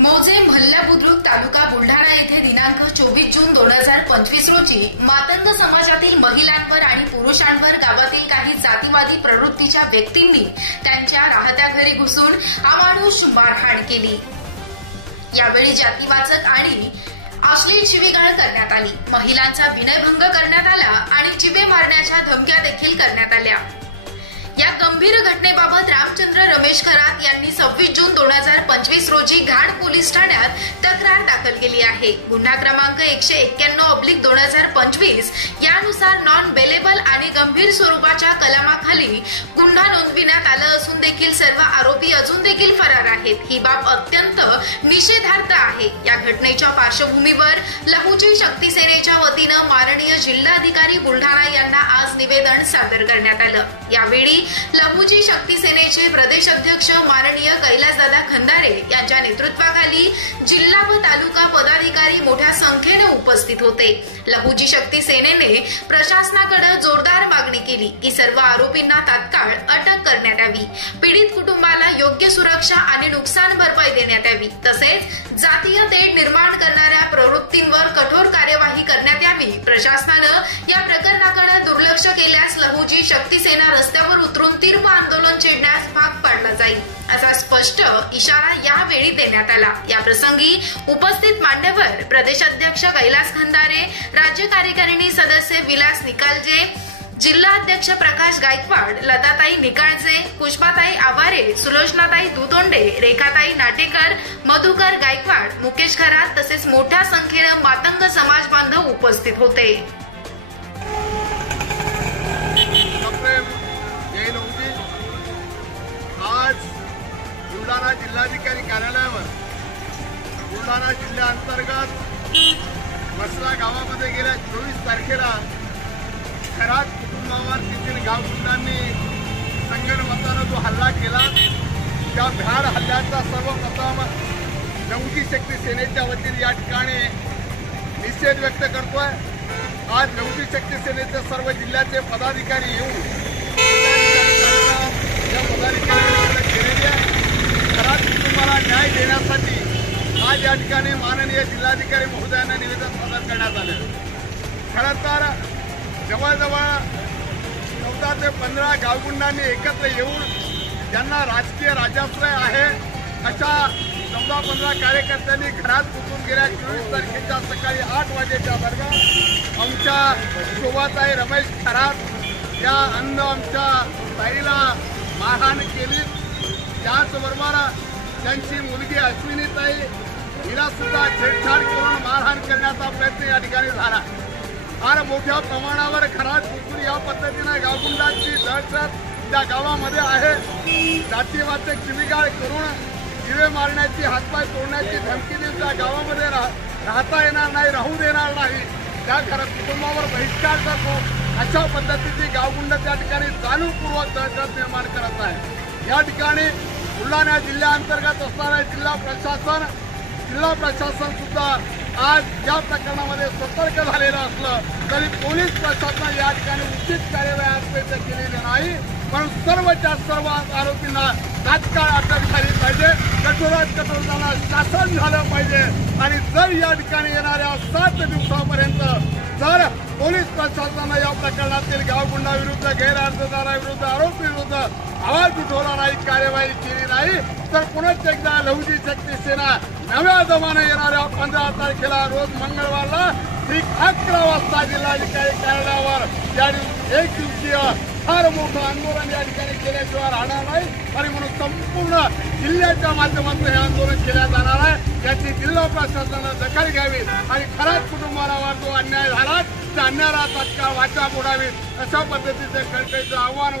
मौजे मल्ल्या बुद्रुक तालुका बुलढाणा येथे दिनांक 24 जून 2025 रोजी मातंग समाजातील महिलांवर आणि पुरुषांवर गावातील काही जातीवादी प्रवृत्तीच्या व्यक्तींनी त्यांच्या राहत्या घरी घुसून अमानुष मारहाण केली। यावेळी जातीवाचक आणि अश्लील शिवीगाळ करण्यात आली। महिलांचा विनयभंग करण्यात आला आणि चिवे मारण्याच्या धमक्या देखील करण्यात आल्या। या गंभीर घटनेबाबत रामचंद्र रमेश खरात यांनी 26 जून 2025 रोजी घाट पोलीस ठाण्यात तक्रार दाखल केली आहे। गुन्हा क्रमांक 191/2025 यानुसार नॉन बेलेबल आणि गंभीर स्वरूपाच्या कलमाखाली गुन्हा नोंदविण्यात आला असून देखील सर्व आरोपी अजून देखील फरार आहेत। ही बाब अत्यंत निषेधार्ह आहे। या घटनेच्या पार्श्वभूमीवर लहुजी शक्ती सेनेच्या वतीने माननीय जिल्हाधिकारी बुलढाणा यांना आज निवेदन सादर करण्यात आलं। यावेळी लहुजी शक्ती सेनेचे प्रदेश अध्यक्ष माननीय कैलासदादा खंदारे यांच्या नेतृत्वाखाली जिल्हा व तालुका पदाधिकारी मोठ्या संख्येने उपस्थित होते। लहुजी शक्ती सेनेने प्रशासनाकडे जोरदार मागणी केली की सर्व आरोपींना तात्काळ अटक करण्यात यावी, पीडित कुटुंबाला योग्य सुरक्षा आणि नुकसान भरपाई देण्यात यावी, तसेच जातीय तेढ निर्माण करणाऱ्या प्रवृत्तींवर कठोर कार्यवाही करण्यात यावी। प्रशासनाने या प्रकरणाकडे दुर्लक्ष केल्यास लहुजी शक्ती सेना रस्त्यावर उतरून तीव्र आंदोलन छेडण्यास भाग पाडला जाईल, असा स्पष्ट इशारा यावेळी देण्यात आला। या प्रसंगी उपस्थित मान्यवर प्रदेश अध्यक्ष कैलास खंदारे, राज्य कार्यकारिणी सदस्य विलास निकालजे, जिल्हा अध्यक्ष प्रकाश गायकवाड, लताताई निकाळजे, पुष्पाताई आवारे, सुलोचनाताई दुतोंडे, रेखाताई नाटेकर, मधुकर गायकवाड, मुकेश खरात तसेच मोठ्या संख्येने मातंग समाज बांधव उपस्थित होते। आज बुलढाणा जिल्हाधिकारी कार्यालयावर बुलढाणा जिल्ह्याअंतर्गत मसला गावामध्ये गेल्या 24 तारखेला खरात कुटुंबावर तेथील गावगुंडांनी संगनमताने जो हल्ला केला, त्या भ्याड हल्ल्याचा सर्वप्रथम लहुजी शक्ती सेनेच्या वतीने या ठिकाणी निषेध व्यक्त करतोय। आज लहुजी शक्ती सेनेचे सर्व जिल्ह्याचे पदाधिकारी येऊन या पदाधिकाऱ्यांकडे केलेली आहे। खरात कुटुंबाला न्याय देण्यासाठी आज या ठिकाणी माननीय जिल्हाधिकारी महोदयांना निवेदन सादर करण्यात आले। खरं तर जवळजवळ 14 ते 15 गावगुंडांनी एकत्र येऊन ज्यांना राजकीय राजाश्रय आहे अशा 14-15 कार्यकर्त्यांनी घरात घुसून गेल्या 24 तारखेच्या सकाळी 8 वाजेच्या दरम्यान आमच्या शोभाताई रमेश खरात या आमच्या ताईला मारहाण केली। त्याचबरोबर त्यांची मुलगी अश्विनीताई हिला सुद्धा छेडछाड करून मारहाण करण्याचा प्रयत्न या ठिकाणी झाला। फार मोठ्या प्रमाणावर घरात घुसून या पद्धतीने गावगुंडांची दहशत त्या गावामध्ये आहे। जातीवाचक शिवीगाळ करून जिवे मारण्याची, हातपाय तोडण्याची धमकी देऊन त्या गावामध्ये राहता येणार नाही, राहू देणार नाही, त्या घरात कुटुंबावर बहिष्कार करतो अशा पद्धतीची गावगुंड त्या ठिकाणी जाणीवपूर्वक दहशत निर्माण करत आहे। या ठिकाणी बुलढाणा जिल्ह्याअंतर्गत असणारे जिल्हा प्रशासन सुद्धा आज या प्रकरणामध्ये सतर्क झालेलं असलं तरी पोलीस प्रशासन या ठिकाणी उचित कार्यवाही आजपर्यंत केलेली नाही, म्हणून सर्वच्या सर्व आरोपींना तात्काळ अटक झाली पाहिजे, कठोरात कठोर शासन झालं पाहिजे। आणि जर या ठिकाणी येणाऱ्या 7 दिवसापर्यंत जर पोलीस प्रशासनानं या प्रकरणातील गावगुंडाविरुद्ध, गैरहजरदाराविरुद्ध, आरोपीविरुद्ध आवाज उठवला नाही, कार्यवाही केली नाही तर पुन्हा एकदा लहुजी शक्ती सेना नव्या दमाने येणाऱ्या 15 तारखेला रोज मंगळवारला ठीक 11 वाजता जिल्हाधिकारी कार्यालयावर या एक दिवसीय फार मोठं आंदोलन या ठिकाणी केल्याशिवाय राहणार नाही आणि म्हणून संपूर्ण जिल्ह्याच्या माध्यमातून हे आंदोलन केले जाणार आहे। याची जिल्हा प्रशासनानं दखल घ्यावी आणि खरात कुटुंबाला जो अन्याय झाला त्या अन्यायाला तात्काळ वाचा फोडावी अशा पद्धतीचे कळकळीचं आव्हान